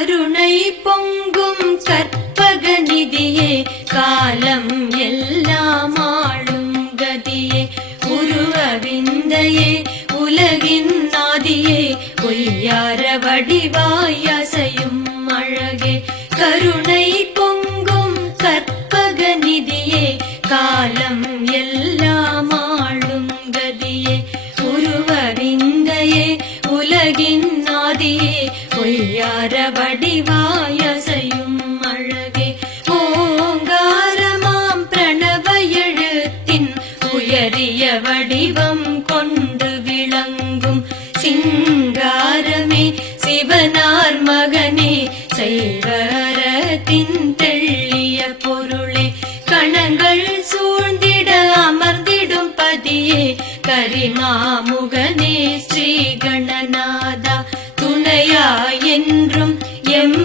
கருணை பொங்கும் கற்பக நிதியே காலம் எல்லாம் ஆளும் கதியே உருவவிந்தையே உலகின் நாதியே பொய்யார வடிவாய் அசையும் அழகே கருணை பொங்கும் கற்பக நிதியே காலம் எல்லாம் ஆளும் கதியே உருவவிந்தையே உலகின் நாதியே பொய்யார வடிவாய் அசையும் அழகே ஓங்காரமாம் பிரணவ எழுத்தின் உயரிய வடிவம் கொண்டு விளங்கும் சிங்காரமே சிவனார் மகனே சைவ